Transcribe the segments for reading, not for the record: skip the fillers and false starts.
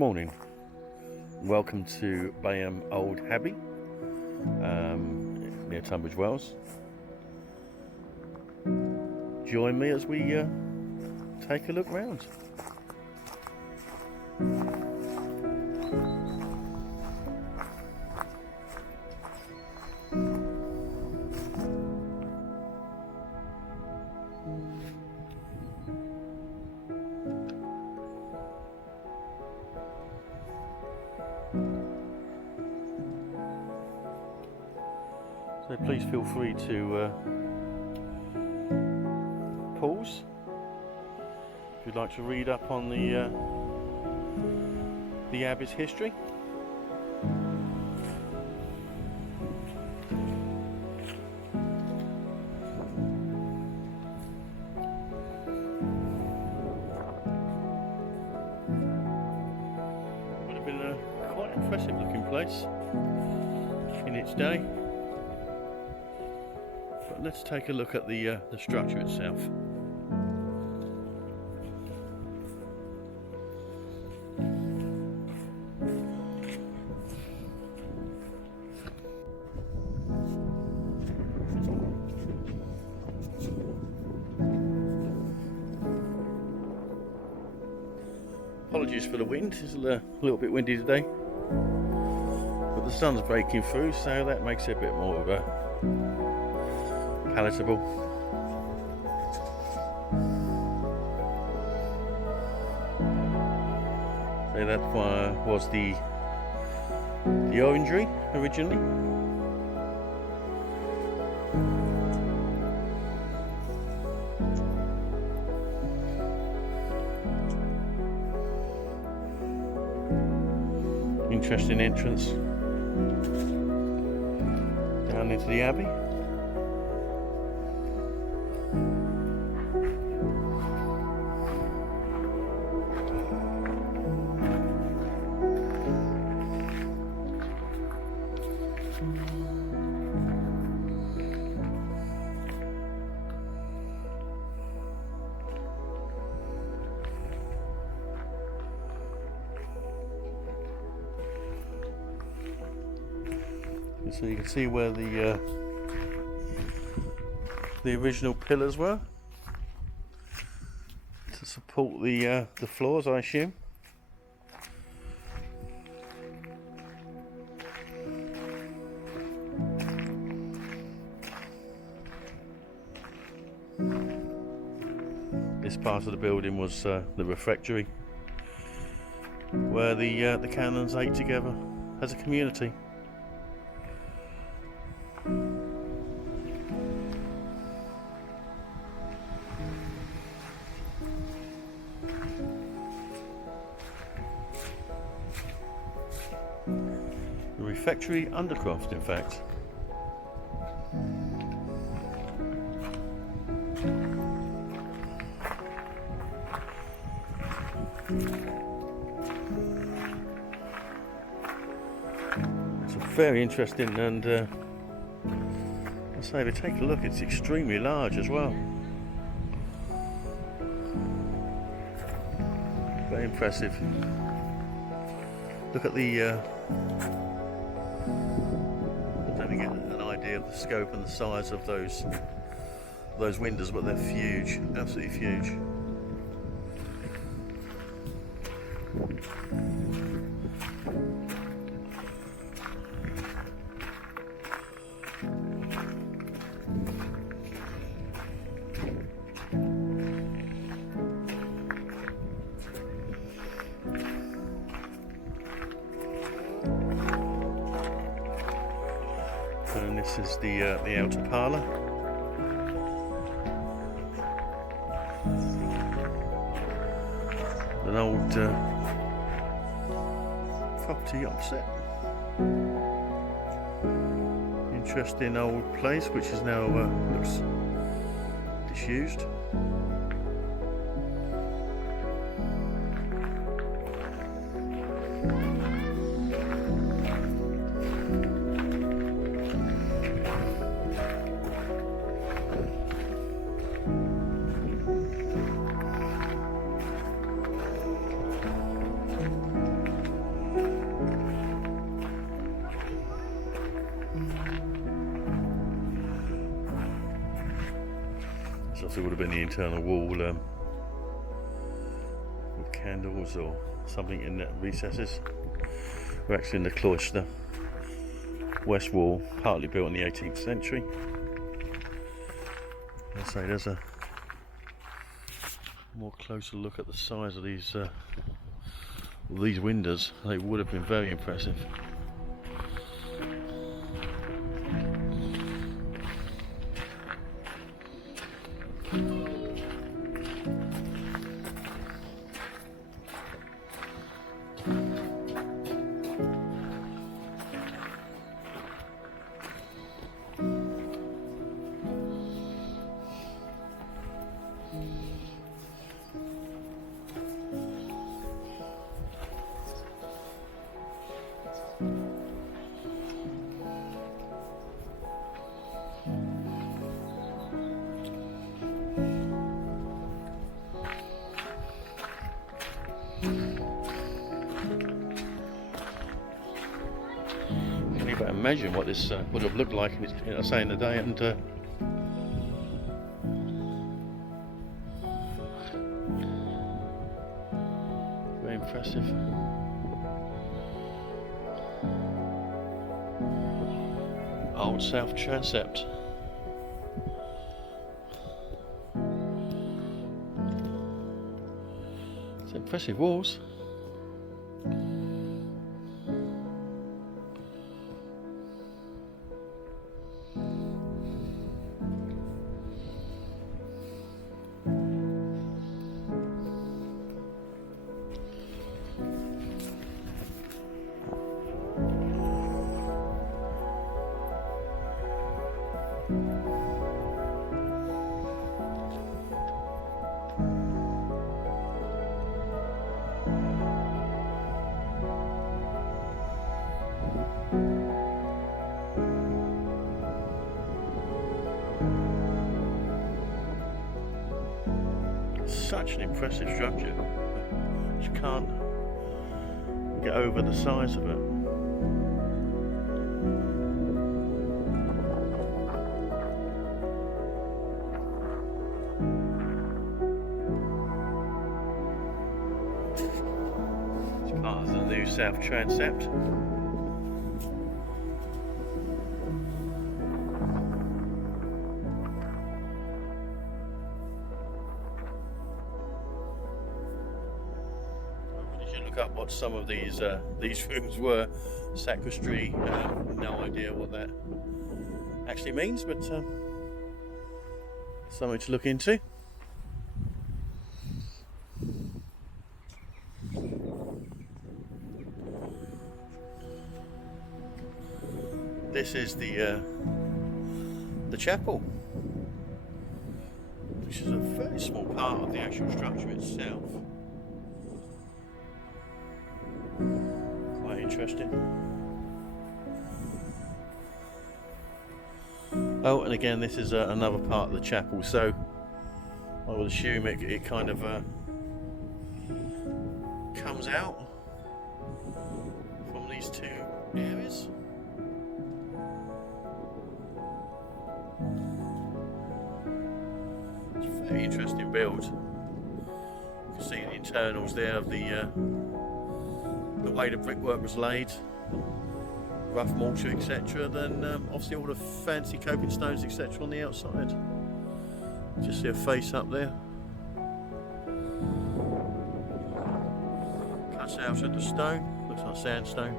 morning. Welcome to Bayham Abbey, near Tunbridge Wells. Join me as we take a look round. So please feel free to pause if you'd like to read up on the Abbey's history. Would have been a quite impressive looking place in its day. But let's take a look at the structure itself. Apologies for the wind, it's a little bit windy today, but the sun's breaking through, so that makes it a bit more of a palatable. So that was the orangery originally. Interesting entrance down into the Abbey. So you can see where the original pillars were to support the floors, I assume. This part of the building was the refectory, where the canons ate together as a community. The refectory undercroft, in fact. It's very interesting, and I say, to take a look, it's extremely large as well. Very impressive. Look at the don't get an idea of the scope and the size of those windows, but they're huge, absolutely huge. And this is the Outer Parlor. An old property opposite. Interesting old place, which is now looks disused. Perhaps it would have been the internal wall with candles or something in the recesses. We're actually in the cloister. West wall, partly built in the 18th century. I say there's a more closer look at the size of these windows. They would have been very impressive. But imagine what this would have looked like in the day, and very impressive. Old South transept. It's impressive walls. Such an impressive structure. Just can't get over the size of it. It's part of the new South transept. Up what some of these rooms were. Sacristy, no idea what that actually means, but something to look into. This is the chapel, which is a very small part of the actual structure itself. Quite interesting. Oh, and again, this is another part of the chapel, so I would assume it kind of comes out from these two areas. It's a very interesting build. You can see the internals there of the way the brickwork was laid, rough mortar, etc. Then obviously all the fancy coping stones, etc. on the outside. Just see a face up there. Cuts out of the stone, looks like sandstone.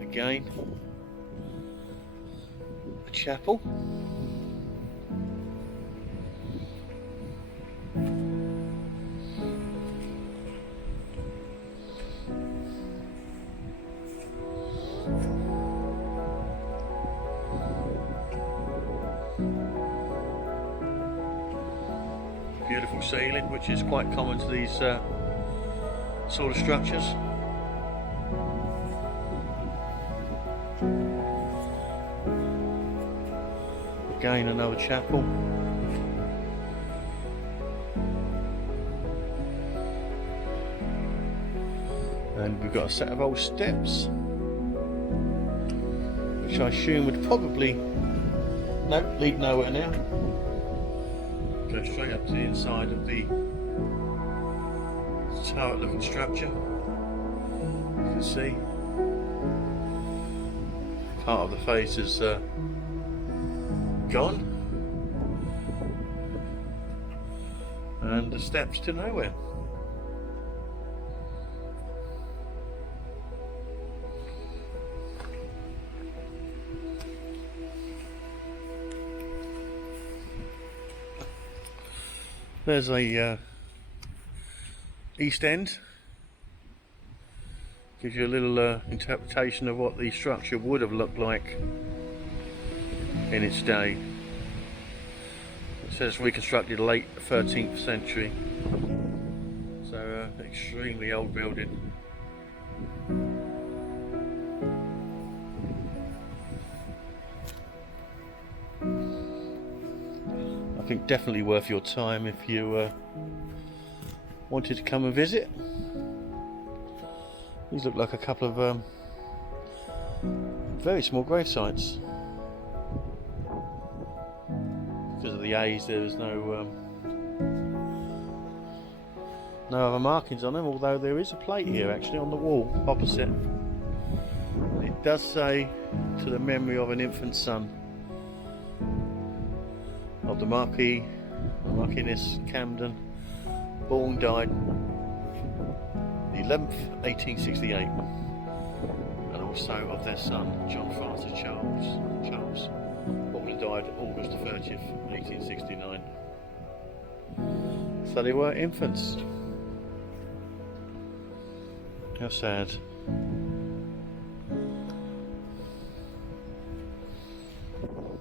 Again, a chapel. Beautiful ceiling, which is quite common to these sort of structures. Again, another chapel. We've got a set of old steps, which I assume would probably lead nowhere now. Go straight up to the inside of the turret looking structure. You can see part of the face is gone, and the steps to nowhere. There's a east end. Gives you a little interpretation of what the structure would have looked like in its day. It says reconstructed late 13th century. So extremely old building. I think definitely worth your time if you wanted to come and visit. These look like a couple of very small grave sites. Because of the age, there is no other markings on them, although there is a plate here actually on the wall opposite. It does say, to the memory of an infant son of the Marquess Camden, born, died the 11th, 1868, and also of their son, John Francis Charles, born and died August 30th, 1869. So they were infants. How sad.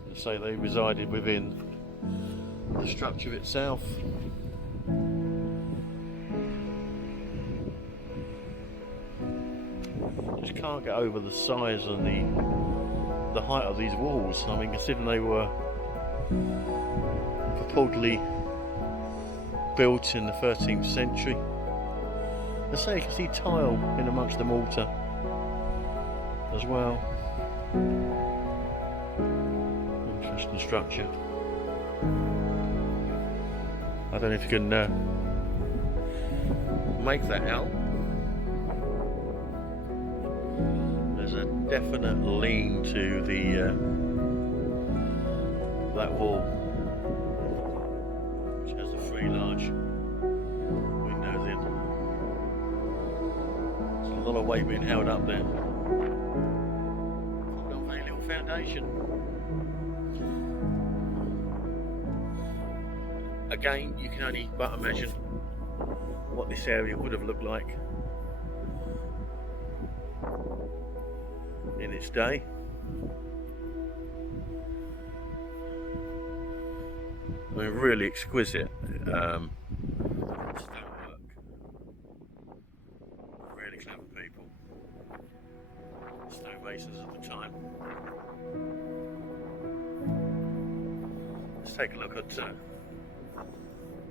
They say they resided within the structure itself. Just can't get over the size and the height of these walls. I mean, considering they were purportedly built in the 13th century. They say you can see tile in amongst the mortar as well. Interesting structure. I don't know if you can make that out. There's a definite lean to the that wall, which has the three large windows in. There's a lot of weight being held up there. Probably on very little foundation. Again, you can only but imagine what this area would have looked like in its day. I mean, really exquisite stonework. Really clever people, stonemasons at the time. Let's take a look at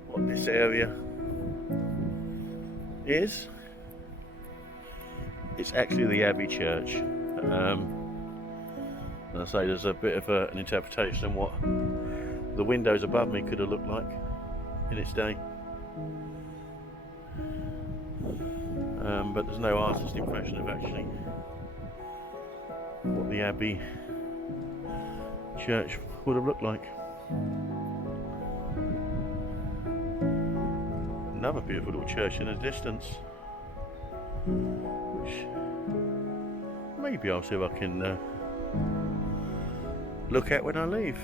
what this area is. It's actually the Abbey Church. And I say there's a bit of an interpretation of what the windows above me could have looked like in its day. But there's no artist's impression of actually what the Abbey Church would have looked like. Another beautiful little church in the distance, which maybe I'll see if I can look at when I leave.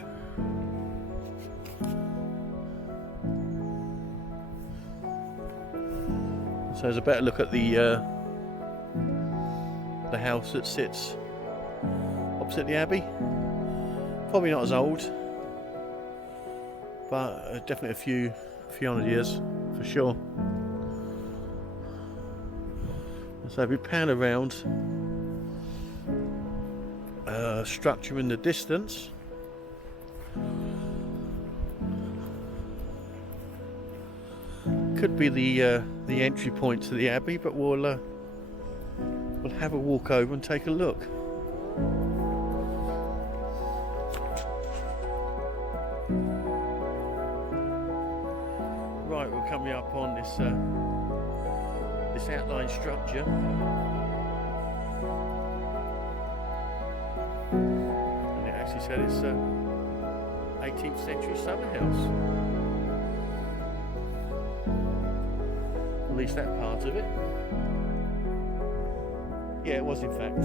So there's a better look at the house that sits opposite the Abbey. Probably not as old, but definitely a few hundred years for sure. So if we pan around, structure in the distance, could be the entry point to the Abbey, but we'll we'll have a walk over and take a look. Right, we're coming up on this this outline structure, and it actually said it's 18th century summer house. At least that part of it. Yeah, it was in fact.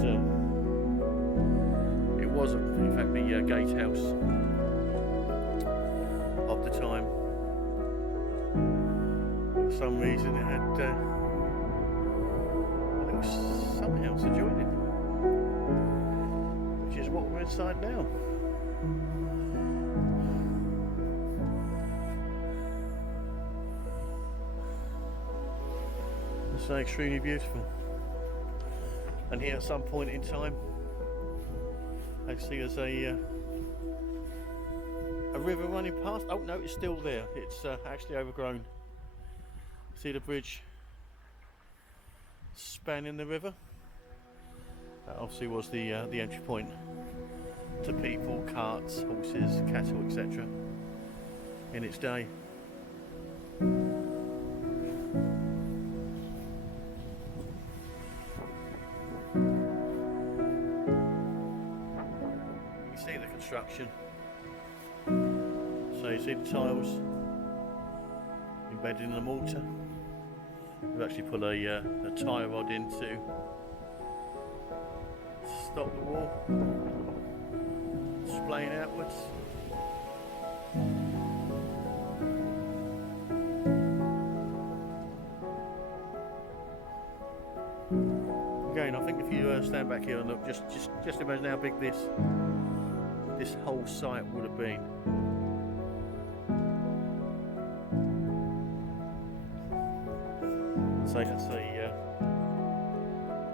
It was in fact the gatehouse of the time. For some reason, it had a little summer house adjoining, which is what we're inside now. It's extremely beautiful. And here at some point in time, actually there's a river running past. Oh no, it's still there. It's actually overgrown. See the bridge spanning the river? That obviously was the entry point to people, carts, horses, cattle, etc. in its day. Construction. So you see the tiles embedded in the mortar. We've actually put a tie rod in to stop the wall splaying outwards. Again, I think if you stand back here and look, just imagine how big this whole site would have been. So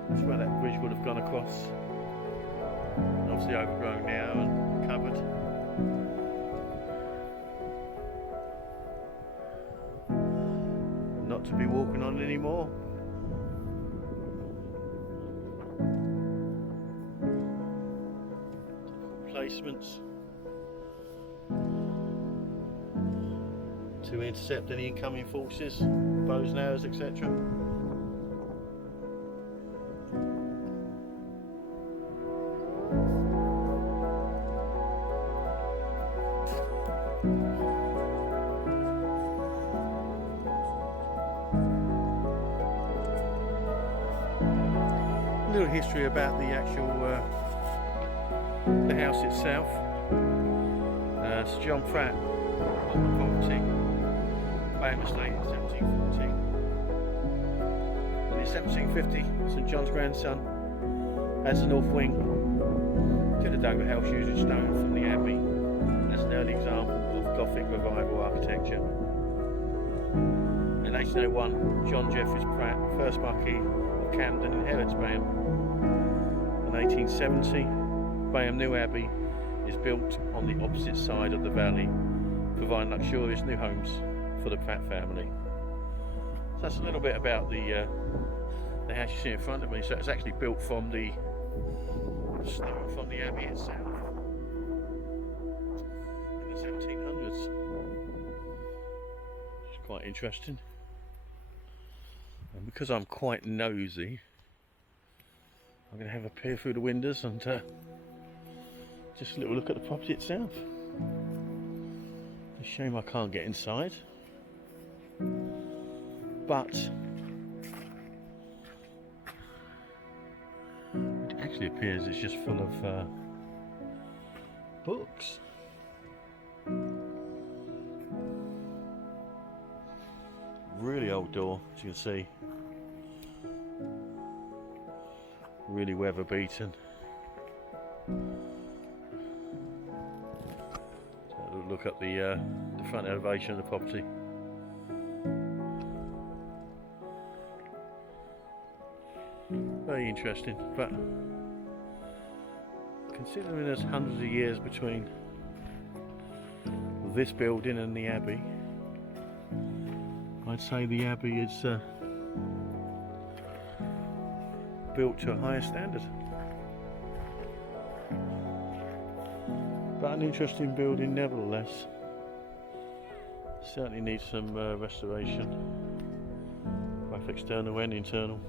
that's where that bridge would have gone across. Obviously overgrown now and covered. Not to be walking on anymore. Placements to intercept any incoming forces, bows and arrows, etc. A little history about the actual the house itself. Sir John Pratt bought the property, Bayham Estate, in 1714. And in 1750, St John's grandson, as the north wing, did a Dover house using stone from the Abbey. That's an early example of Gothic revival architecture. In 1801, John Jeffries Pratt, first Marquis of Camden, inherits Bayham. In 1870, Bayham New Abbey is built on the opposite side of the valley, providing luxurious new homes for the Pratt family. So that's a little bit about the house you see in front of me. So it's actually built from the stone from the Abbey itself in the 1700s. It's quite interesting. And because I'm quite nosy, I'm going to have a peer through the windows and just a little look at the property itself. It's a shame I can't get inside, but it actually appears it's just full of books. Really old door, as you can see. Really weather beaten. Look at the front elevation of the property. Very interesting, but considering there's hundreds of years between this building and the Abbey, I'd say the Abbey is built to a higher standard. But an interesting building nevertheless. Certainly needs some restoration, both external and internal.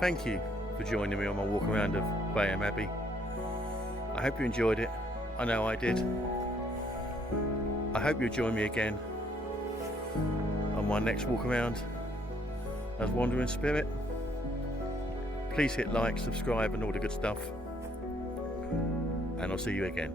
Thank you for joining me on my walk around of Bayham Abbey. I hope you enjoyed it. I know I did. I hope you'll join me again on my next walk around as Wandering Spirit. Please hit like, subscribe and all the good stuff. And I'll see you again.